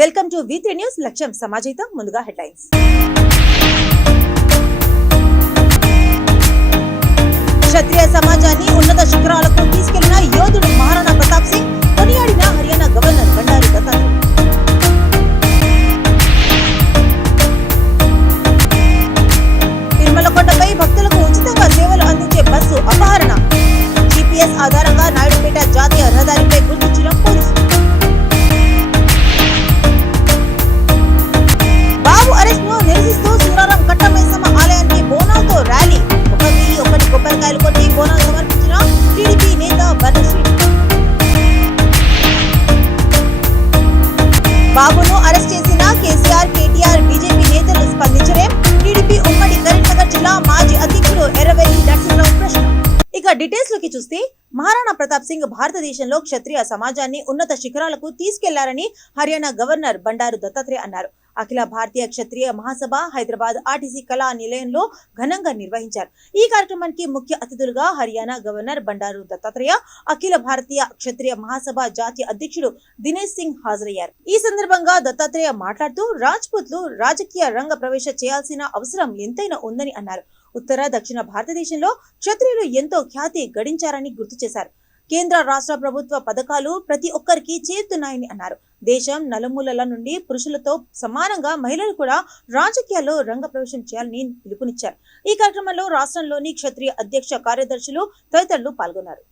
Welcome to V3 news. లక్ష్యం సమాజహితం. ముందుగా headlines. క్షత్రియ సమాజాన్ని ఉన్నత శిఖరాలకు తీసుకెళ్లిన యోధుడు మహారాణా ప్రతాప్ సింగ్ కొనియాడిన హర్యానా గవర్నర్ బండారు దత్తాత్రేయ. తిరుమల కొండపై భక్తులకు ఉచితంగా సేవలు అందించే బస్సు అపహరణ. GPS ఆధారంగా నాయుడుపేట జాతీయ రహదారిపై గుర్తించిన పోలీసులు. బాబు అరెస్ట్ ను నిరసిస్తూ సూరారం కట్టమైసమ్మ ఆలయానికి బోనాలతో ర్యాలీ. 1,001 కొబ్బరికాయలు కొట్టి బోనాలు సమర్పించిన టీడీపీ నేత బర్రశ్రీ. బాబును అరెస్ట్ చేసిన కేసీఆర్, కేటీఆర్, బీజేపీ నేతలు స్పందించలేం. టీడీపీ ఉమ్మడి కరీంనగర్ జిల్లా మాజీ అధ్యక్షుడు ఎర్రవెల్లి నరసింహరావు ప్రశ్న. ఇక డీటెయిల్స్ లోకి చూస్తే, మహారాణా ప్రతాప్ సింగ్ భారతదేశంలో క్షత్రియ సమాజాన్ని ఉన్నత శిఖరాలకు తీసుకెళ్లారని హర్యానా గవర్నర్ బండారు దత్తాత్రేయ అన్నారు. అఖిల భారతీయ క్షత్రియ మహాసభ హైదరాబాద్ ఆర్టీసీ కళా నిలయంలో ఘనంగా నిర్వహించారు. ఈ కార్యక్రమానికి ముఖ్య అతిథులుగా హర్యానా గవర్నర్ బండారు దత్తాత్రేయ, అఖిల భారతీయ క్షత్రియ మహాసభ జాతీయ అధ్యక్షుడు దినేష్ సింగ్ హాజరయ్యారు. ఈ సందర్భంగా దత్తాత్రేయ మాట్లాడుతూ, రాజ్పుత్లు రాజకీయ రంగ ప్రవేశ చేయాల్సిన అవసరం ఎంతైనా ఉందని అన్నారు. ఉత్తర దక్షిణ భారతదేశంలో క్షత్రియులు ఎంతో ఖ్యాతి గడించారని గుర్తు చేశారు. కేంద్ర రాష్ట్ర ప్రభుత్వ పథకాలు ప్రతి ఒక్కరికి చేరుతున్నాయని అన్నారు. దేశం నలుమూలల నుండి పురుషులతో సమానంగా మహిళలు కూడా రాజకీయాల్లో రంగ ప్రవేశం చేయాలని పిలుపునిచ్చారు. ఈ కార్యక్రమంలో రాష్ట్రంలోని క్షత్రియ అధ్యక్ష కార్యదర్శులు తదితరులు పాల్గొన్నారు.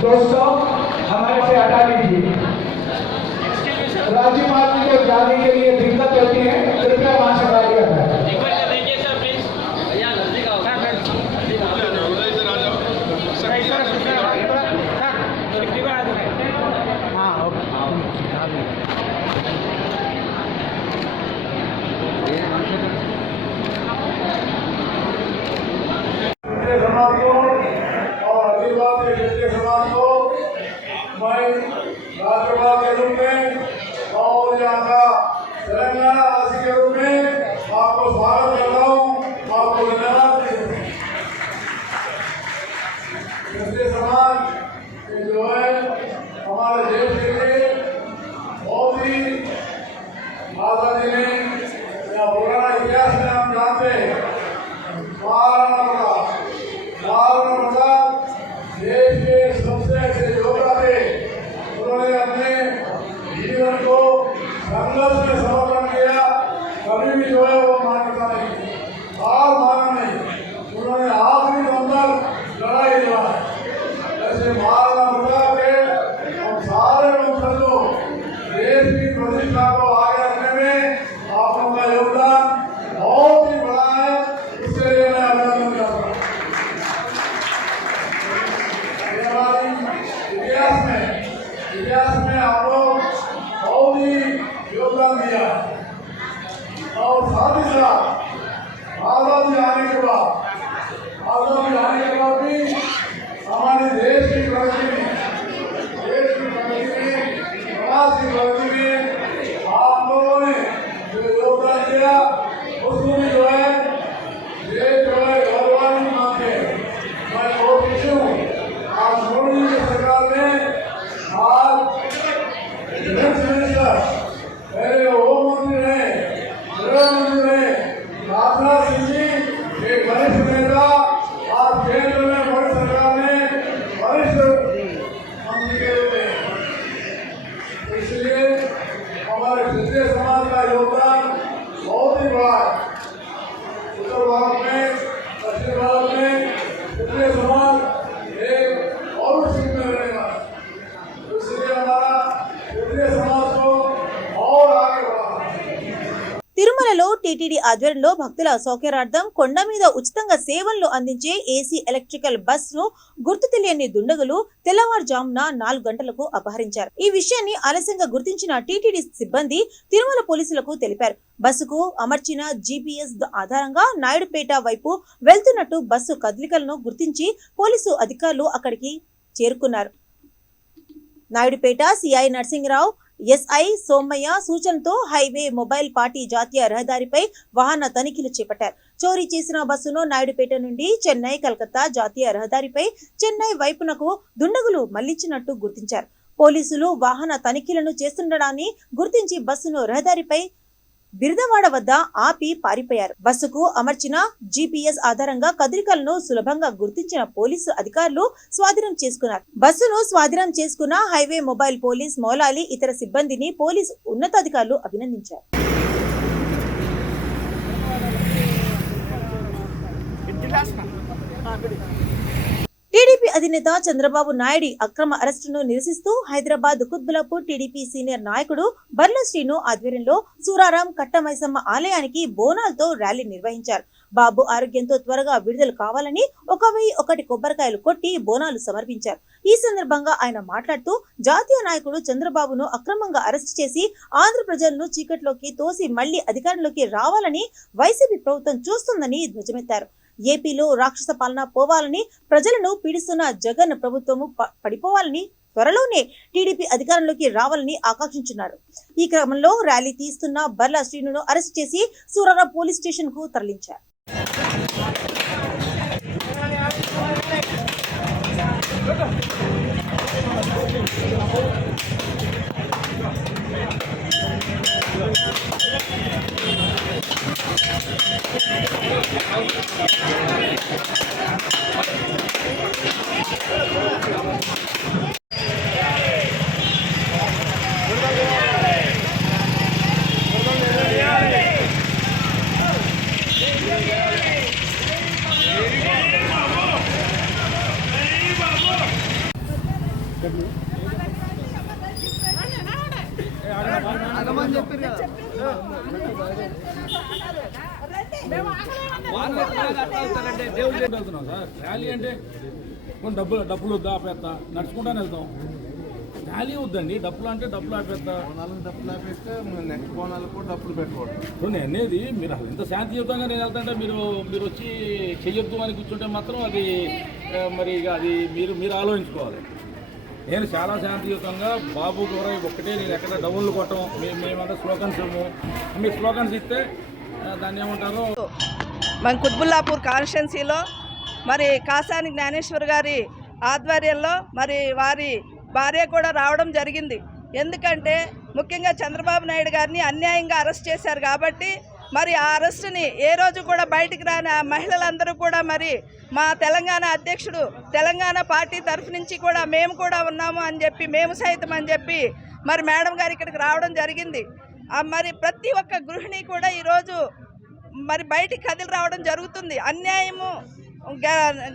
दोस्तों, हमारे से हटा लीजिए। राज्यपाल जी को जाने के लिए दिक्कत होती है, कृपया वहां से हटा दिया जाए। राज्यपाल के रूप में और यहाँ का तेलंगाना वासी के रूप में आपको स्वागत करता हूँ, आपको धन्यवाद। क्षत्रिय समाज जो है हमारे देश के लिए बहुत ही आजादी में या पुराना इतिहास में हम जानते हैं। महाराणा प्रताप देश के सबसे अच्छे योद्धा थे। उन्होंने अपने जीवन को संघर्ष में समर्पण किया, कभी भी जो है वो मान्यता नहीं, हार माना नहीं। उन्होंने आखिरी दम तक लड़ाई लड़ा। ऐसे महाराणा प्रताप के हम सारे लोग देश की प्रतिष्ठा को आगे रखने में आप लोगों का योगदान बहुत ही बड़ा है, इसके लिए मैं अभिनंदन करता हूँ। इतिहास में आप लोग बहुत ही योगदान दिया और साथ ही साथ आजादी आने के बाद भी हमारे देश की प्रगति में समाज की प्रगति में आप लोगों ने जो योगदान दिया उसको भी जो है गौरवान्वित मानते हैं। मैं बहुत खुश हूँ आज मोदी की सरकार में आज डिफेंस मिनिस्टर पहले होम मंत्री रहे, गृह मंत्री रहे राजनाथ सिंह जी एक वरिष्ठ नेता, आज केंद्र में मोदी सरकार में वरिष्ठ मंत्री के रूप में। इसलिए हमारे क्षत्रिय समाज का योगदान बहुत ही बड़ा है। उत्तर भारत में, दक्षिण भारत में क्षत्रिय समाज एक और स्थिति में रहेगा। इसलिए हमारा क्षत्रिय समाज को और आगे बढ़ाना। తిరుమలలో టీటీడీ ఆధ్వర్యంలో భక్తుల సౌకర్యార్థం కొండ మీద ఉచితంగా సేవలను అందించే ఏసీ ఎలక్ట్రికల్ బస్ ను గుర్తు తెలియని దుండగులు తెల్లవారుజామున 4 గంటలకు అపహరించారు. ఈ విషయాన్ని ఆలస్యంగా గుర్తించిన టీటీడీ సిబ్బంది తిరుమల పోలీసులకు తెలిపారు. బస్సుకు అమర్చిన GPS ఆధారంగా నాయుడుపేట వైపు వెళ్తున్నట్టు బస్సు కదలికలను గుర్తించి పోలీసు అధికారులు అక్కడికి చేరుకున్నారు. నాయుడుపేట సిఐ నరసింగరావు, ఎస్ఐ సోమయ్య సూచనతో హైవే మొబైల్ పార్టీ జాతీయ రహదారిపై వాహన తనిఖీలు చేపట్టారు. చోరీ చేసిన బస్సును నాయుడుపేట నుండి చెన్నై కలకత్తా జాతీయ రహదారిపై చెన్నై వైపునకు దుండగులు మళ్లించినట్టు గుర్తించారు. పోలీసులు వాహన తనిఖీలను చేస్తుండడాన్ని గుర్తించి బస్సును రహదారిపై బిర్దవాడ వద్ద ఆపి పారిపోయారు. బస్సుకు అమర్చిన GPS ఆధారంగా కదలికలను సులభంగా గుర్తించిన పోలీసు అధికారులు స్వాధీనం చేసుకున్నారు. బస్సును స్వాధీనం చేసుకున్న హైవే మొబైల్ పోలీస్ మౌలాలి ఇతర సిబ్బందిని పోలీసు ఉన్నతాధికారులు అభినందించారు. టీడీపీ అధినేత చంద్రబాబు నాయుడు అక్రమ అరెస్టును నిరసిస్తూ హైదరాబాద్ కుత్బులాపూర్ టీడీపీ సీనియర్ నాయకుడు బర్ల శ్రీను ఆధ్వర్యంలో సూరారాం కట్టమైసమ్మ ఆలయానికి బోనాలతో ర్యాలీ నిర్వహించారు. బాబు ఆరోగ్యంతో త్వరగా విడుదల కావాలని 1001 కొబ్బరికాయలు కొట్టి బోనాలు సమర్పించారు. ఈ సందర్భంగా ఆయన మాట్లాడుతూ జాతీయ నాయకుడు చంద్రబాబును అక్రమంగా అరెస్టు చేసి ఆంధ్ర ప్రజలను చీకట్లోకి తోసి మళ్లీ అధికారంలోకి రావాలని వైసీపీ ప్రభుత్వం చూస్తుందని ధ్వజమెత్తారు. ఏపీలో రాక్షస పాలన పోవాలని, ప్రజలను పీడిస్తున్న జగన్ ప్రభుత్వము పడిపోవాలని, త్వరలోనే టీడీపీ అధికారంలోకి రావాలని ఆకాంక్షించున్నారు. ఈ క్రమంలో ర్యాలీ తీస్తున్న బర్ల శ్రీనును అరెస్ట్ చేసి సూరారం పోలీస్ స్టేషన్ కు తరలించారు. ర్యాలీ అంటే డబ్బులు వద్దా ఆపేస్తా, నడుచుకుంటానే వెళ్తాం. ర్యాలీ వద్దండి, డబ్బులు అంటే డబ్బులు ఆపేస్తా. డబ్బులు ఆపేస్తే నెక్స్ట్ బోనాలకు డబ్బులు పెట్టుకోవడం. నేను అనేది మీరు అసలు ఇంత శాంతియుతంగా నేను వెళ్తుంటే మీరు వచ్చి చెయ్యొద్దు అని కూర్చుంటే మాత్రం అది మరి ఇక అది మీరు ఆలోచించుకోవాలి. నేను చాలా శాంతియుతంగా బాబు కూడా ఒక్కటే, నేను ఎక్కడ డౌన్లు కొట్టం, మేమంతా స్లోగన్స్ మీరు స్లోగన్స్ ఇస్తే దాన్ని ఏమంటారు. మన కుత్బుల్లాపూర్ కాన్స్టిట్యున్సీలో మరి కాసాని జ్ఞానేశ్వర్ గారి ఆధ్వర్యంలో మరి వారి భార్య కూడా రావడం జరిగింది. ఎందుకంటే ముఖ్యంగా చంద్రబాబు నాయుడు గారిని అన్యాయంగా అరెస్ట్ చేశారు కాబట్టి మరి ఆ అరెస్టుని ఏ రోజు కూడా బయటికి రాని ఆ మహిళలందరూ కూడా మరి మా తెలంగాణ అధ్యక్షుడు తెలంగాణ పార్టీ తరఫు నుంచి కూడా మేము కూడా ఉన్నాము అని చెప్పి, మేము సైతం అని చెప్పి మరి మేడం గారు ఇక్కడికి రావడం జరిగింది. మరి ప్రతి ఒక్క గృహిణి కూడా ఈరోజు మరి బయటికి కదిలి రావడం జరుగుతుంది. అన్యాయము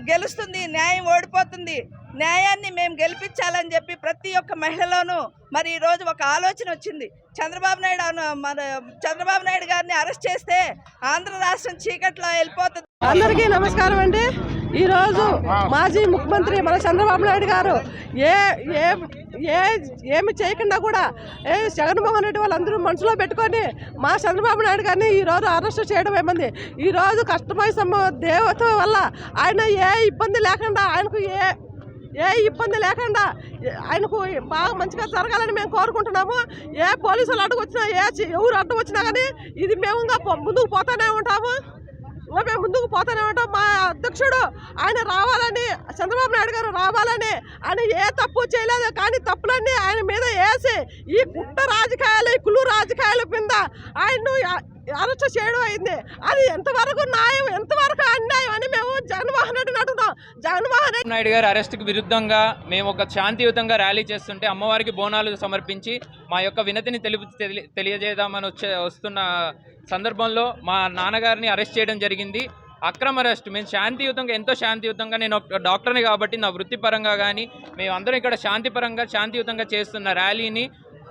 గెలుస్తుంది, న్యాయం ఓడిపోతుంది. న్యాయాన్ని మేము గెలిపించాలని చెప్పి ప్రతి ఒక్క మహిళలోనూ మరి ఈరోజు ఒక ఆలోచన వచ్చింది. చంద్రబాబు నాయుడు గారిని అరెస్ట్ చేస్తే ఆంధ్ర రాష్ట్రం చీకట్లో వెళ్ళిపోతుంది. అందరికీ నమస్కారం అండి. ఈరోజు మాజీ ముఖ్యమంత్రి మన చంద్రబాబు నాయుడు గారు ఏమి చేయకుండా కూడా జగన్మోహన్ రెడ్డి వాళ్ళందరూ మనసులో పెట్టుకొని మా చంద్రబాబు నాయుడు గారిని ఈరోజు అరెస్ట్ చేయడం ఏమంది. ఈరోజు కష్టమైసమ్మ దేవత వల్ల ఆయన ఏ ఇబ్బంది లేకుండా ఆయనకు బాగా మంచిగా జరగాలని మేము కోరుకుంటున్నాము. ఏ పోలీసులు అడ్డు వచ్చినా, ఎవరు అడ్డు వచ్చినా కానీ ఇది మేము ముందుకు పోతానే ఉంటాము. మా అధ్యక్షుడు ఆయన రావాలని, చంద్రబాబు నాయుడు గారు రావాలని, ఆయన ఏ తప్పు చేయలేదు కానీ తప్పులన్నీ ఆయన మీద వేసి ఈ కుట్ర రాజకీయాలు, ఈ కుళ్ళు రాజకీయాల కింద ఆయన్ను అరెస్ట్ చేయడం అయింది. అది ఎంతవరకు న్యాయం, ఎంతవరకు అన్యాయం అని మేము జగన్మోహన్ రెడ్డిని అడుగుతాం. జగన్మోహన్ రెడ్డి నాయుడు గారి అరెస్టుకు విరుద్ధంగా మేము ఒక శాంతియుతంగా ర్యాలీ చేస్తుంటే అమ్మవారికి బోనాలు సమర్పించి మా యొక్క వినతిని తెలియజేద్దామని వస్తున్న సందర్భంలో మా నాన్నగారిని అరెస్ట్ చేయడం జరిగింది. అక్రమ అరెస్ట్. మేము శాంతియుతంగా, ఎంతో శాంతియుతంగా, నేను డాక్టర్ని కాబట్టి నా వృత్తిపరంగా కానీ మేమందరం ఇక్కడ శాంతియుతంగా చేస్తున్న ర్యాలీని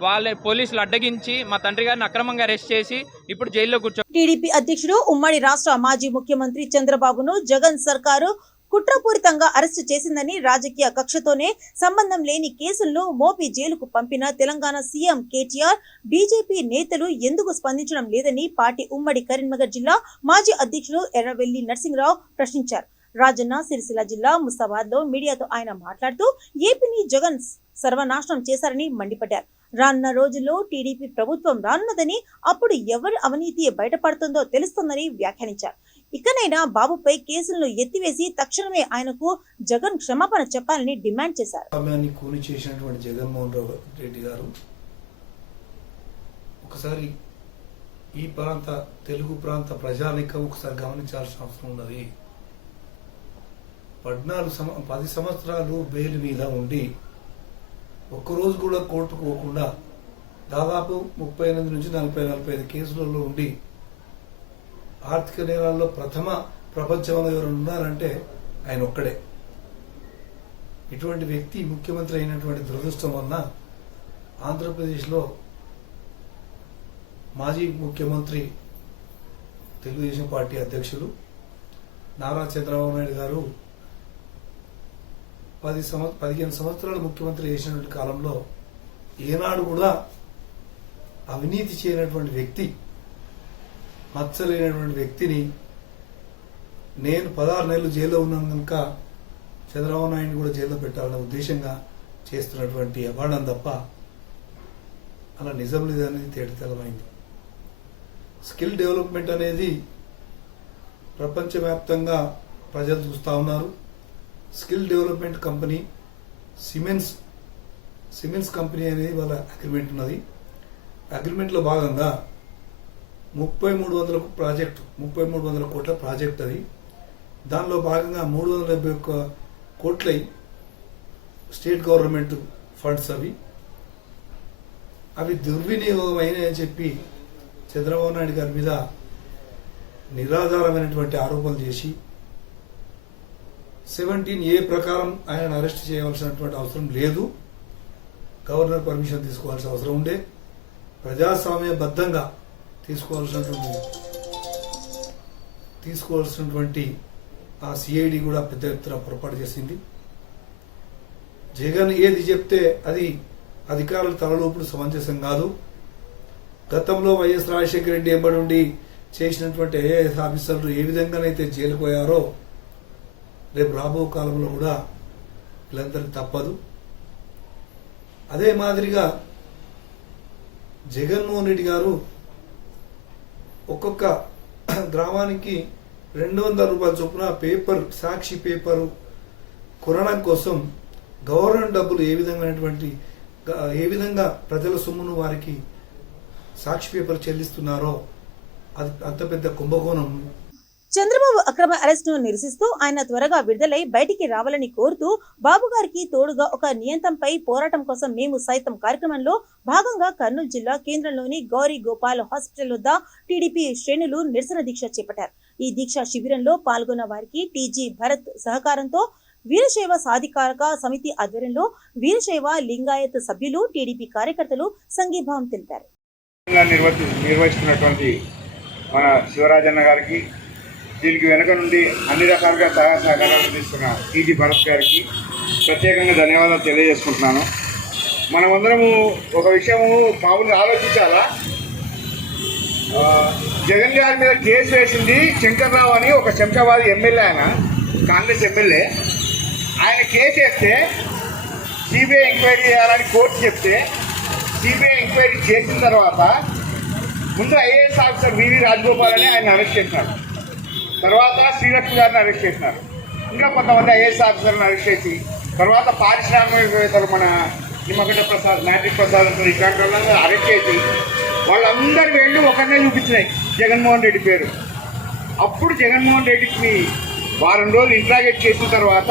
వాళ్ళ పోలీసులు అడ్డగించి మా తండ్రి గారిని అక్రమంగా అరెస్ట్ చేసి ఇప్పుడు జైల్లో కూర్చో. టీడీపీ అధ్యక్షుడు ఉమ్మడి రాష్ట్ర మాజీ ముఖ్యమంత్రి చంద్రబాబును జగన్ సర్కారు కుట్రపూరితంగా అరెస్టు చేసిందని, రాజకీయ కక్షతోనే సంబంధం లేని కేసులను మోపి జైలుకు పంపిన తెలంగాణ సీఎం కేటీఆర్, బీజేపీ నేతలు ఎందుకు స్పందించడం లేదని పార్టీ ఉమ్మడి కరీంనగర్ జిల్లా మాజీ అధ్యక్షుడు ఎర్రవెల్లి నరసింగరావు ప్రశ్నించారు. రాజన్న సిరిసిల్ల జిల్లా ముస్తాబాద్ లో మీడియాతో ఆయన మాట్లాడుతూ ఏపీని జగన్ సర్వనాశనం చేశారని మండిపడ్డారు. రానున్న రోజుల్లో టీడీపీ ప్రభుత్వం రానున్నదని, అప్పుడు ఎవరి అవినీతి బయటపడుతుందో తెలుస్తుందని వ్యాఖ్యానించారు. ఇకనైనా బాబుపై కేసులను ఎత్తివేసి తక్షణమే ఆయనకు జగన్ క్షమాపణ చెప్పాలని డిమాండ్ చేశారు. కూని చేసినటువంటి జగన్మోహన్ రెడ్డి గారు ఒకసారి ఈ తెలుగు ప్రాంత ప్రజానికం ఒకసారి గమనించాల్సిన అవసరం ఉన్నది. 10 సంవత్సరాలు బెయిల్ మీద ఉండి ఒక్కరోజు కూడా కోర్టుకు పోకుండా దాదాపు 38 నుంచి 40-45 కేసులలో ఉండి ఆర్థిక నేరాల్లో ప్రథమ ప్రపంచంలో ఎవరు ఉన్నారంటే ఆయన ఒక్కడే. ఇటువంటి వ్యక్తి ముఖ్యమంత్రి అయినటువంటి దురదృష్టం వలన ఆంధ్రప్రదేశ్లో మాజీ ముఖ్యమంత్రి తెలుగుదేశం పార్టీ అధ్యక్షులు నారా చంద్రబాబు నాయుడు గారు 15 సంవత్సరాలు ముఖ్యమంత్రి చేసినటువంటి కాలంలో ఏనాడు కూడా అవినీతి చేయనటువంటి వ్యక్తి, మచ్చలేనటువంటి వ్యక్తిని నేను 16 నెలలు జైల్లో ఉన్నాను కనుక చంద్రబాబు నాయుడు కూడా జైల్లో పెట్టాలనే ఉద్దేశంగా చేస్తున్నటువంటి అవార్డం తప్ప అలా నిజం లేదనేది తేటతెల్లమైంది. స్కిల్ డెవలప్మెంట్ అనేది ప్రపంచవ్యాప్తంగా ప్రజలు చూస్తూ ఉన్నారు. Skill development company siemens company అనేది వాళ్ళ అగ్రిమెంట్ ఉన్నది. అగ్రిమెంట్లో భాగంగా 3300 కోట్ల ప్రాజెక్ట్ అది. దానిలో భాగంగా 371 కోట్ల స్టేట్ గవర్నమెంట్ ఫండ్స్ అవి దుర్వినియోగం అయినాయని చెప్పి చంద్రబాబు నాయుడు గారి మీద నిరాధారమైనటువంటి ఆరోపణలు చేసి 17A ప్రకారం ఆయన అరెస్ట్ చేయవలసినటువంటి అవసరం లేదు, గవర్నర్ పర్మిషన్ తీసుకోవాల్సిన అవసరం ఉండే, ప్రజాస్వామ్యబద్ధంగా తీసుకోవాల్సినటువంటి ఆ సిఐడి కూడా పెద్ద ఎత్తున పొరపాటు చేసింది. జగన్ ఏది చెప్తే అది అధికారుల తలలోపుడు సమంజసం కాదు. గతంలో వైఎస్ రాజశేఖర రెడ్డి ఎంబడి ఉండి చేసినటువంటి ఐఏఎస్ ఆఫీసర్లు ఏ విధంగానైతే జైలుకు పోయారో రేపు రాబో కాలంలో కూడా వీళ్ళందరికీ తప్పదు. అదే మాదిరిగా జగన్మోహన్ రెడ్డి గారు ఒక్కొక్క గ్రామానికి 200 రూపాయల చొప్పున సాక్షి పేపరు కొనడం కోసం గవర్నమెంట్ డబ్బులు ఏ విధంగా ప్రజల సొమ్మును వారికి సాక్షి పేపర్ చెల్లిస్తున్నారో అది అంత పెద్ద కుంభకోణం. చంద్రబాబు అక్రమ అరెస్టును నిరసిస్తూ ఆయన త్వరగా విడుదలై బయటికి రావాలని కోరుతూ బాబు గారికి తోడుగా ఒక నియంత్రణపై పోరాటం కోసం మేము సైతం కార్యక్రమంలో భాగంగా కర్నూలు జిల్లా కేంద్రంలోని గౌరీ గోపాల్ హాస్పిటల్ వద్ద టీడీపీ శ్రేణులు నిరసన దీక్ష చేపట్టారు. ఈ దీక్ష శిబిరంలో పాల్గొన్న వారికి టీజీ భరత్ సహకారంతో వీరశైవ సాధికారక సమితి ఆధ్వర్యంలో వీరశైవ లింగాయత్ సభ్యులు, టీడీపీ కార్యకర్తలు సంఘీభావం తెలిపారు. నిర్వహిస్తున్నటువంటి మన శివరాజన్న గారికి, దీనికి వెనుక నుండి అన్ని రకాలుగా సహాయ సహకారాలు అందిస్తున్న టీజీ భరత్ గారికి ప్రత్యేకంగా ధన్యవాదాలు తెలియజేసుకుంటున్నాను. మనమందరము ఒక విషయము మామూలుగా ఆలోచించాలా. జగన్ గారి మీద కేసు వేసింది శంకర్రావు అని ఒక శంషాబాద్ ఎమ్మెల్యే, ఆయన కాంగ్రెస్ ఎమ్మెల్యే. ఆయన కేసు వేస్తే సిబిఐ ఎంక్వైరీ చేయాలని కోర్టు చెప్తే సిబిఐ ఎంక్వైరీ చేసిన తర్వాత ముందు ఐఏఎస్ ఆఫీసర్ వివి రాజగోపాల్ అని ఆయన అరెస్ట్ చేసినారు. తర్వాత శ్రీలక్ష్మి గారిని అరెస్ట్ చేసినారు. ఇంకా కొంతమంది ఐఏఎస్ ఆఫీసర్ని అరెస్ట్ చేసి తర్వాత పారిశ్రామికవేత్తలు మన నిమ్మగడ్డ ప్రసాద్, మ్యాట్రిక్ ప్రసాద్ ఇట్లాంటి వాళ్ళని అరెస్ట్ చేసి వాళ్ళందరి వేళ్ళు ఒకరినే చూపించినాయి, జగన్మోహన్ రెడ్డి పేరు. అప్పుడు జగన్మోహన్ రెడ్డికి వారం రోజులు ఇంట్రాగేట్ చేసిన తర్వాత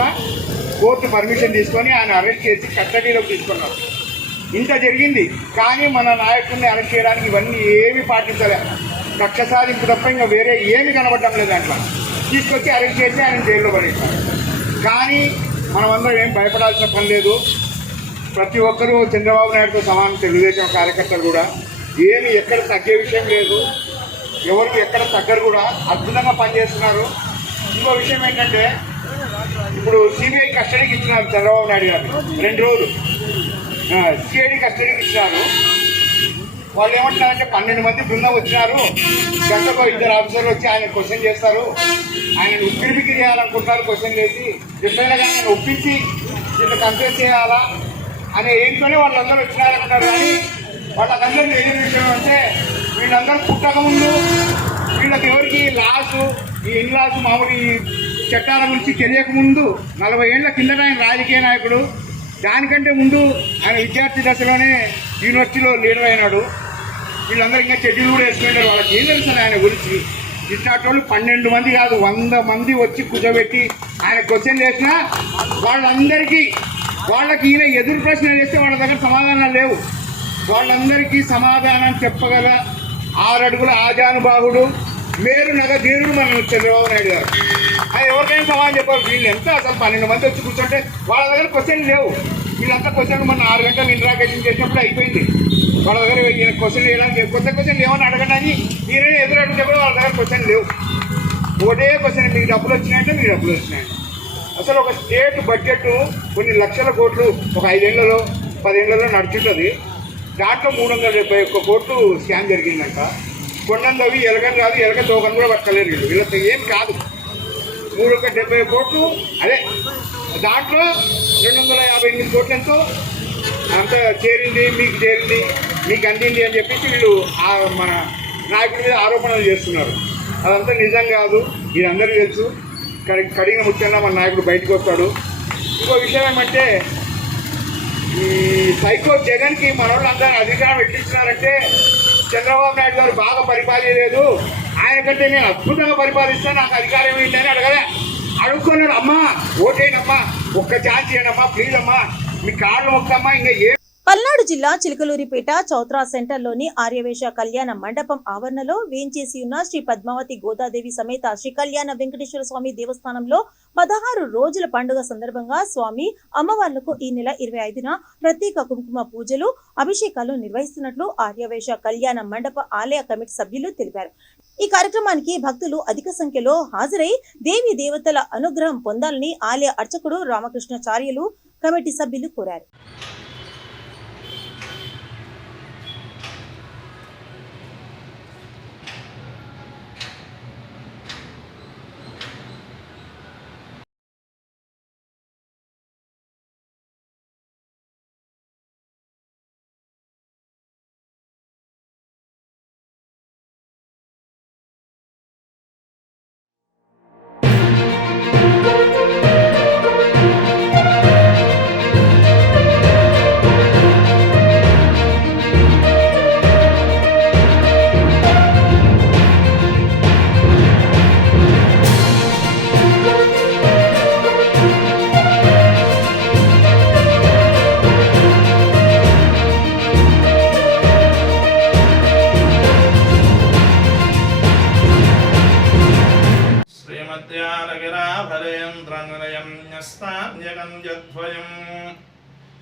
కోర్టు పర్మిషన్ తీసుకొని ఆయన అరెస్ట్ చేసి కస్టడీలోకి తీసుకున్నారు. ఇంత జరిగింది. కానీ మన నాయకుడిని అరెస్ట్ చేయడానికి ఇవన్నీ ఏమీ పాటించలే. కక్ష సాధింపు తప్ప ఇంకా వేరే ఏమి కనబడటం లేదు. అట్లా తీసుకొచ్చి అరెస్ట్ చేసి ఆయన జైల్లో పడేస్తారు. కానీ మనమందరం ఏం భయపడాల్సిన పని లేదు. ప్రతి ఒక్కరూ చంద్రబాబు నాయుడుతో సమానం, తెలుగుదేశం కార్యకర్తలు కూడా ఏమి ఎక్కడ తగ్గే విషయం లేదు. ఎవరికి ఎక్కడ తగ్గరు కూడా, అద్భుతంగా పనిచేస్తున్నారు. ఇంకో విషయం ఏంటంటే ఇప్పుడు సిబిఐ కస్టడీకి ఇచ్చినారు చంద్రబాబు నాయుడు గారిని 2 రోజులు. సిఐడి కస్టడీకి ఇచ్చినారు. వాళ్ళు ఏమంటున్నారంటే 12 మంది బృందం వచ్చినారు, గంటకు 2 ఆఫీసర్లు వచ్చి ఆయన క్వశ్చన్ చేస్తారు, ఆయన ఉక్కిరిబిక్కిరి చేయాలనుకుంటున్నారు, క్వశ్చన్ చేసి ఎప్పుడైనా కానీ ఆయన ఒప్పించి ఇట్లా కన్ఫ్యూజ్ చేయాలా అనే ఏంటోనే వాళ్ళందరూ వచ్చినారనుకుంటారు. కానీ వాళ్ళందరూ తెలియని విషయం అంటే వీళ్ళందరూ పుట్టకముందు వీళ్ళకి ఎవరికి లాసు ఈ ఇన్లాసు మామూలు ఈ చట్టాల గురించి తెలియకముందు 40 ఏళ్ల కిందట ఆయన రాజకీయ నాయకుడు. దానికంటే ముందు ఆయన విద్యార్థి దశలోనే యూనివర్సిటీలో లీడర్ అయినాడు. వీళ్ళందరూ ఇంకా చెడ్డీలు కూడా వేసుకున్నారు. వాళ్ళకి ఏం తెలుసు ఆయన గురించి. ఇట్లాంటి వాళ్ళు 12 మంది కాదు 100 మంది వచ్చి కూర్చోబెట్టి ఆయన క్వశ్చన్ చేసినా వాళ్ళందరికీ వాళ్ళకి ఈయన ఎదురు ప్రశ్నలు చేస్తే వాళ్ళ దగ్గర సమాధానాలు లేవు. వాళ్ళందరికీ సమాధానం చెప్పగల 6 అడుగుల ఆజానుబాహుడు మేరు నగ ధీరుడు మన చంద్రబాబు నాయుడు గారు. ఆయన ఎవరికైనా సమాధానం చెప్పారు. వీళ్ళు ఎంత అసలు 12 మంది వచ్చి కూర్చుంటే వాళ్ళ దగ్గర క్వశ్చన్లు లేవు. వీళ్ళంతా క్వశ్చన్ మన 6 గంటలు ఇంట్రాగేషన్ చేసినప్పుడు అయిపోయింది. వాళ్ళ దగ్గర ఈయన క్వశ్చన్ వేయడానికి కొత్త క్వశ్చన్లు ఏమన్నా అడగడానికి ఈయన ఎదురు అడిగితే కూడా వాళ్ళ దగ్గర క్వశ్చన్ లేవు. ఒకటే క్వశ్చన్, మీకు డబ్బులు వచ్చినాయంటే మీకు డబ్బులు వచ్చినాయండి. అసలు ఒక స్టేట్ బడ్జెట్ కొన్ని లక్షల కోట్లు ఒక 5 ఏళ్లలో 10 ఏళ్లలో నడుచుంటుంది. దాంట్లో 371 కోట్లు స్కామ్ జరిగిందంట. కొండందవి ఎలగని కాదు, ఎలగ తోకని కూడా పట్టలేరు వీళ్ళు. వీళ్ళతో ఏం కాదు. 370 కోట్లు అదే దాంట్లో 258 కోట్లు ఎంతో అంత చేరింది, మీకు అందింది అని చెప్పేసి వీళ్ళు మన నాయకుడి మీద ఆరోపణలు చేస్తున్నారు. అదంతా నిజం కాదు, మీరందరికీ తెలుసు. కడిగిన ముఖ్యంగా మన నాయకుడు బయటకు వస్తాడు. ఇంకో విషయం ఏమంటే ఈ సైకో జగన్కి మన వాళ్ళందరూ అధికారం ఎట్టిస్తున్నారంటే చంద్రబాబు నాయుడు గారు బాగా పరిపాలించలేదు, ఆయన కంటే నేను అద్భుతంగా పరిపాలిస్తాను, నాకు అధికారం ఏంటని అడగలే. అడుగుకున్నాడు, అమ్మా ఓటేనమ్మా, ఒక్క ఛాన్స్ ఇవ్వండమ్మా ప్లీజ్ అమ్మా, మీ కాళ్ళు మొక్కమ్మా. ఇంకా ఏ పల్నాడు జిల్లా చిలకలూరిపేట చౌత్రా సెంటర్లోని ఆర్యవేశ కళ్యాణ మండపం ఆవరణలో వేంచేసి ఉన్న శ్రీ పద్మావతి గోదాదేవి సమేత శ్రీ కళ్యాణ వెంకటేశ్వర స్వామి దేవస్థానంలో 16 రోజుల పండుగ సందర్భంగా స్వామి అమ్మవార్లకు ఈ నెల 25న ప్రత్యేక కుంకుమ పూజలు అభిషేకాలు నిర్వహిస్తున్నట్లు ఆర్యవేశ కళ్యాణ మండప ఆలయ కమిటీ సభ్యులు తెలిపారు. ఈ కార్యక్రమానికి భక్తులు అధిక సంఖ్యలో హాజరై దేవి దేవతల అనుగ్రహం పొందాలని ఆలయ అర్చకుడు రామకృష్ణాచార్యులు కమిటీ సభ్యులు కోరారు.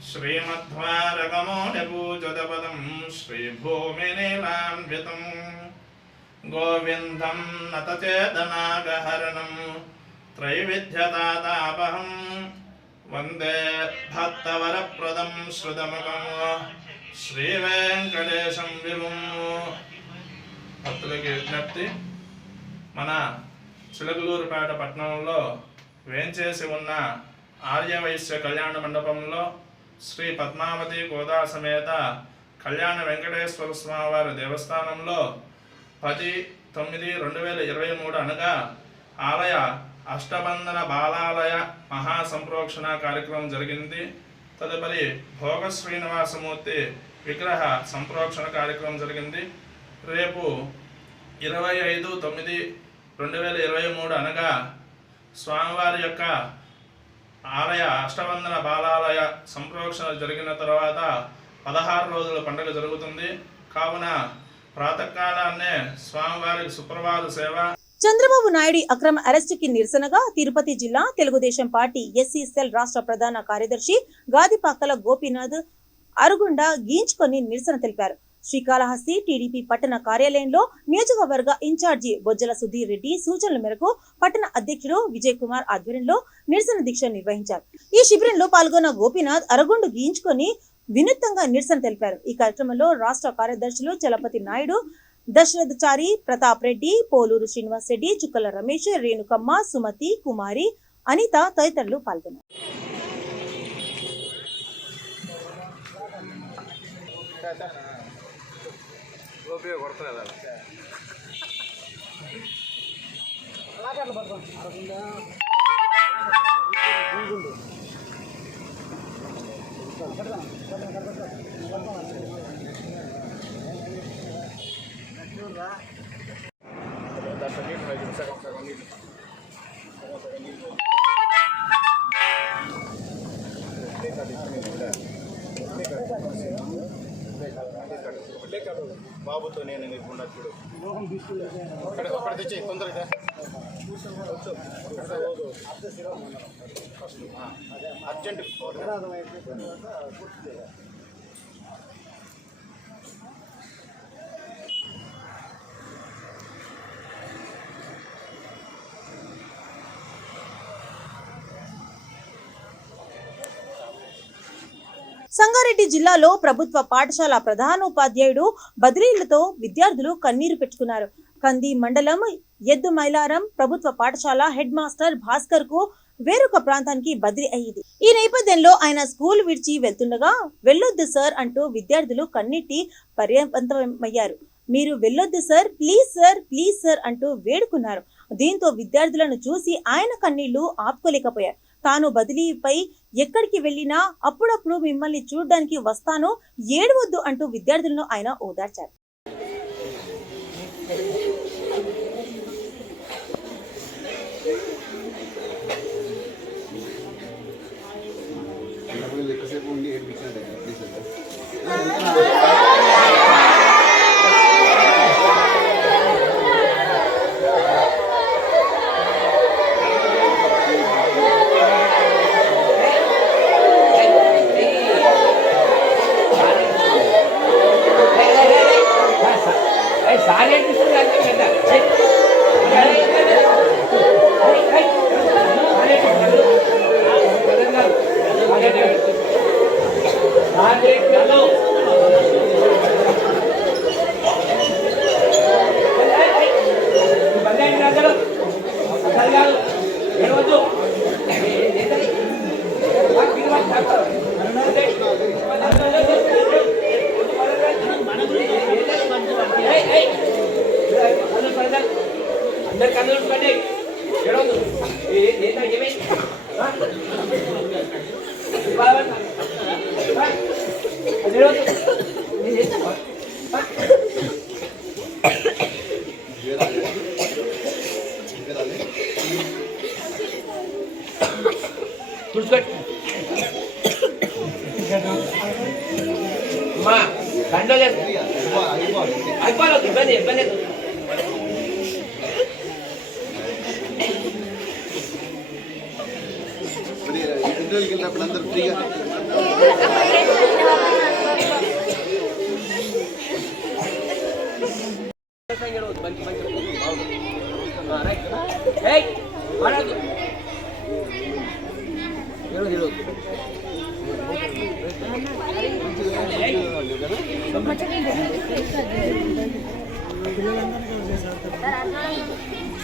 శ్రీమధ్వారకమోనిపూజదపదం శ్రీభూమినీలాన్వితం గోవిందం నతచేతనాగహరణం త్రైవిధ్యతాతాపహం వందే భక్తవరప్రదం శ్రుతముఖం శ్రీవేంకటేశం విభుం. భక్తులకి విజ్ఞప్తి, మన చిలకలూరుపేట పట్టణంలో వేంచేసి ఉన్న ఆర్యవైశ్య కళ్యాణ మండపంలో శ్రీ పద్మావతి గోదా సమేత కళ్యాణ వెంకటేశ్వర స్వామివారి దేవస్థానంలో 10/9/2023 అనగా ఆలయ అష్టబంధన బాలాలయ మహాసంప్రోక్షణ కార్యక్రమం జరిగింది. తదుపరి భోగ శ్రీనివాసమూర్తి విగ్రహ సంప్రోక్షణ కార్యక్రమం జరిగింది. రేపు 25/9/2023 అనగా స్వామివారి యొక్క ఆలయ అష్టబంధన బాలాలయ సంప్రోక్షణ జరిగిన తర్వాత 16 రోజుల పండుగ జరుగుతుంది. కావున ప్రాతకాలాన్నే స్వామివారికి సుప్రభాత సేవ. చంద్రబాబు నాయుడు అక్రమ అరెస్టుకి నిరసనగా తిరుపతి జిల్లా తెలుగుదేశం పార్టీ ఎస్సీ సెల్ రాష్ట్ర ప్రధాన కార్యదర్శి గాదిపాకల గోపీనాథ్ అరుగుండ గీంచుకొని నిరసన తెలిపారు. శ్రీకాళహస్తి టీడీపీ పట్టణ కార్యాలయంలో నియోజకవర్గ ఇన్ఛార్జి బొజ్జల సుధీర్ రెడ్డి సూచనల మేరకు పట్టణ అధ్యక్షుడు విజయ్ కుమార్ ఆధ్వర్యంలో నిరసన దీక్ష నిర్వహించారు. ఈ శిబిరంలో పాల్గొన్న గోపీనాథ్ అరగుండు గీయించుకొని వినూత్నంగా నిరసన తెలిపారు. ఈ కార్యక్రమంలో రాష్ట్ర కార్యదర్శులు చలపతి నాయుడు, దశరథచారి, ప్రతాప్ రెడ్డి, పోలూరు శ్రీనివాస్ రెడ్డి, చుక్కల రమేష్, రేణుకమ్మ, సుమతి, కుమారి, అనిత తదితరులు పాల్గొన్నారు. బాబుతో నేను నీకు ఉన్నప్పుడు అక్కడ తెచ్చి తొందరగా అర్జెంట్ సంగారెడ్డి జిల్లాలో ప్రభుత్వ పాఠశాల ప్రధానోపాధ్యాయుడు బదిలీలతో విద్యార్థులు కన్నీరు పెట్టుకున్నారు. కంది మండలం ఎద్దు మైలారం ప్రభుత్వ పాఠశాల హెడ్ మాస్టర్ భాస్కర్ కు వేరొక ప్రాంతానికి బదిలీ అయ్యింది. ఈ నేపథ్యంలో ఆయన స్కూల్ విడిచి వెళ్తుండగా వెళ్ళొద్దు సార్ అంటూ విద్యార్థులు కన్నీటి పర్యంతమయ్యారు. మీరు వెళ్ళొద్దు సార్, ప్లీజ్ సార్ అంటూ వేడుకున్నారు. దీంతో విద్యార్థులను చూసి ఆయన కన్నీళ్లు ఆపుకోలేకపోయారు. తాను బదిలీపై ఎక్కడికి వెళ్ళినా అప్పుడప్పుడు మిమ్మల్ని చూడడానికి వస్తాను, ఏడవద్దు అంటూ విద్యార్థులను ఆయన ఓదార్చారు.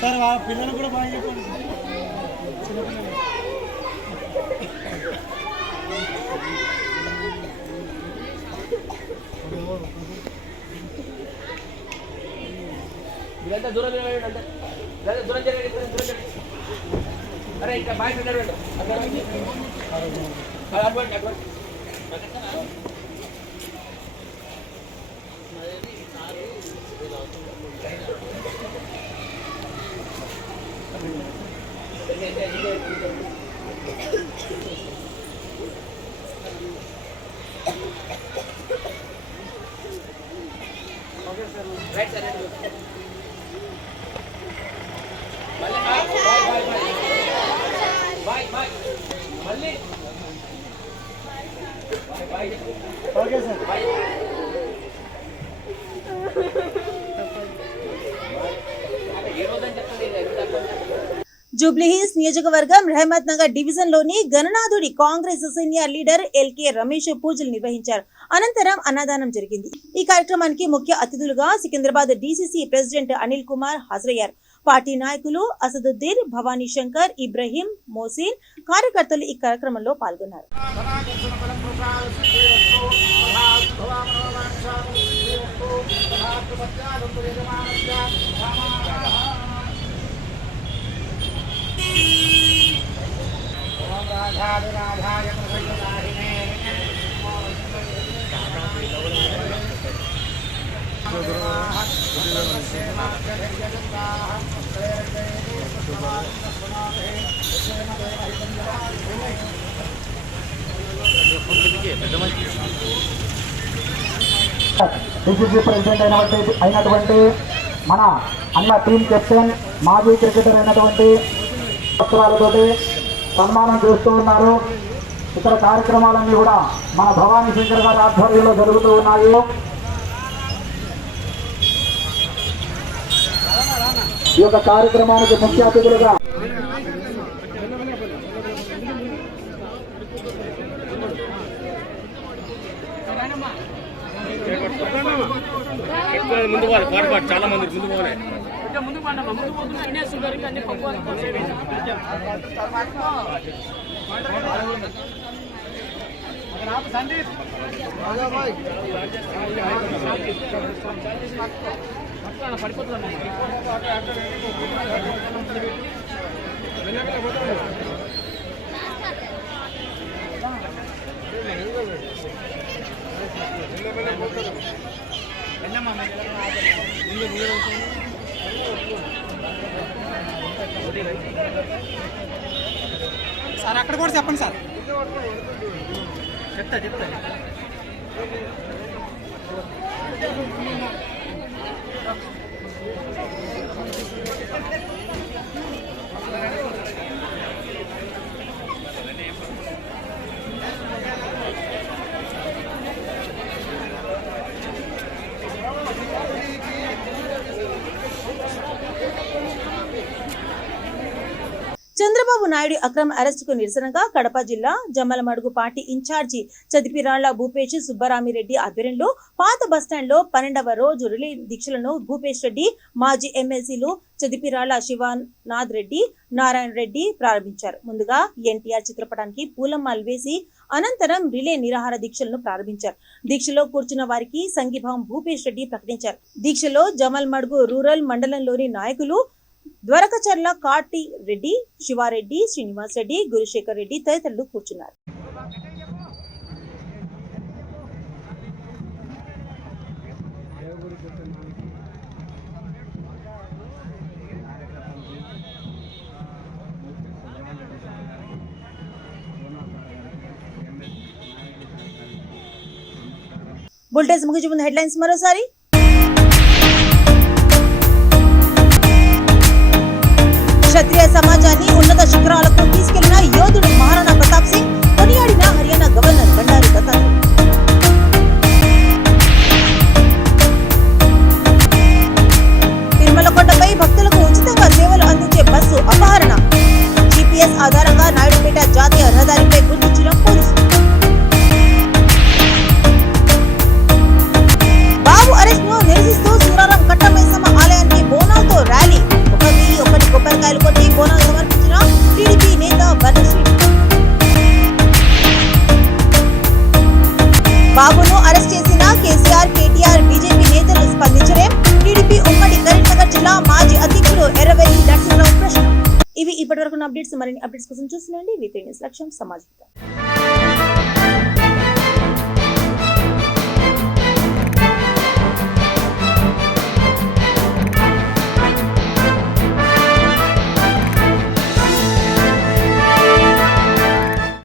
సార్ పిల్లలు కూడా బాగా చెప్పండి. ఇదంతా దూరం దూరం జరగండి. అరే ఇంకా బాగా అటువంటి రైట్ సార్ మళ్ళీ ఓకే సార్. జూబ్లీహిల్స్ నియోజకవర్గం రహమత్ నగర్ డివిజన్ లోని గణనాథుడి Congress senior leader L K Ramesh పూజలు నిర్వహించారు. అనంతరం అన్నదానం జరిగింది. ఈ కార్యక్రమానికి ముఖ్య అతిథులుగా సికింద్రాబాద్ డీసీసీ ప్రెసిడెంట్ అనిల్ కుమార్ హాజరయ్యారు. పార్టీ నాయకులు అసదుద్దీన్, భవానీ శంకర్, ఇబ్రహీం, మోసిన్, కార్యకర్తలు ఈ కార్యక్రమంలో పాల్గొన్నారు. డిసిసి ప్రెసిడెంట్ అయినటువంటి మన అన్న టీం కెప్టెన్ మాజీ క్రికెటర్ అయినటువంటి వస్త్రాలతోటి సన్మానం చేస్తూ ఉన్నారు. ఇతర కార్యక్రమాలన్నీ కూడా మన భవానీ శంకర్ గారి ఆధ్వర్యంలో జరుగుతూ ఉన్నాయి. ఈ యొక్క కార్యక్రమానికి ముఖ్య అతిథులుగా చాలా మంది ముందు పోలే సార్ అక్కడ కూడా చెప్పండి సార్. చెప్తా చంద్రబాబు నాయుడు అక్రమ అరెస్టుకు నిరసనగా కడప జిల్లా జమ్మలమడుగు పార్టీ ఇన్ఛార్జి చదిపిరాళ్ల భూపేష్ సుబ్బరామిరెడ్డి ఆధ్వర్యంలో పాత బస్టాండ్లో 12వ రోజు రిలే దీక్షలను భూపేష్ రెడ్డి, మాజీ ఎమ్మెల్సీలు చదిపిరాళ్ల శివనాథ్ రెడ్డి, నారాయణ రెడ్డి ప్రారంభించారు. ముందుగా ఎన్టీఆర్ చిత్రపటానికి పూలమాలలు వేసి అనంతరం రిలే నిరాహార దీక్షలను ప్రారంభించారు. దీక్షలో కూర్చున్న వారికి సంఘీభావం భూపేష్ రెడ్డి ప్రకటించారు. దీక్షలో జమ్మలమడుగు రూరల్ మండలంలోని నాయకులు ద్వారకచర్ల కాటి రెడ్డి, శివారెడ్డి, శ్రీనివాస్ రెడ్డి, గురుశేఖర్ రెడ్డి తదితరులు కూర్చున్నారు. బులెటిన్స్ ముగించే ముందు హెడ్లైన్స్ మరోసారి. క్షత్రియ సమాజాన్ని ఉన్నత శిఖరాలకు తీసుకెళ్లిన యోధుడు మహారాణా ప్రతాప్ సింగ్, కొనియాడిన హర్యానా గవర్నర్ బండారు దత్తాత్రేయ. తిరుమల కొండపై భక్తులకు ఉచితంగా సేవలు అందించే బస్సు అపహరణ. జీపీఎస్ ఆధారంగా నాయుడుపేట జాతీయ రహదారిపై గుర్తించిన పోలీసులు. బాబు అరెస్ట్ ను నిరసిస్తూ సూరారం కట్టమైసమ్మ ఆలయానికి బోనాలతో ర్యాలీ. 1,001 కొబ్బరికాయలు కొట్టి బోనాలు సమర్పించిన టీడీపీ నేత బర్రశ్రీ. బాబును అరెస్ట్ చేసిన కేసీఆర్, కేటీఆర్, బీజేపీ నేతలు స్పందించలేం. టీడీపీ ఉమ్మడి కరీంనగర్ జిల్లా మాజీ అధ్యక్షుడు ఎర్రవెల్లి నరసింహరావు ప్రశ్న. ఇవి ఇప్పటివరకు అప్డేట్స్. మరిన్ని అప్డేట్స్ కోసం చూస్తుండండి V3 న్యూస్. లక్ష్యం సమాజం.